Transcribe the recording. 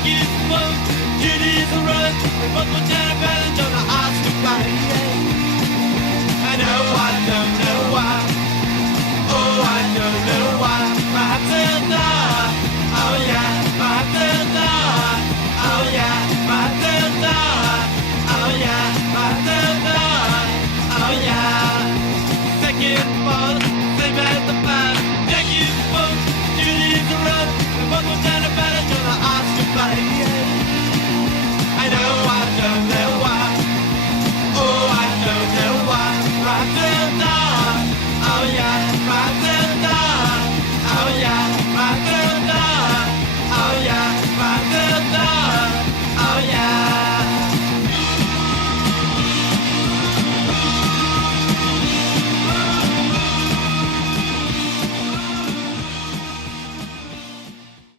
like it's smoke. Judy's a run. We both were down a balance on the high.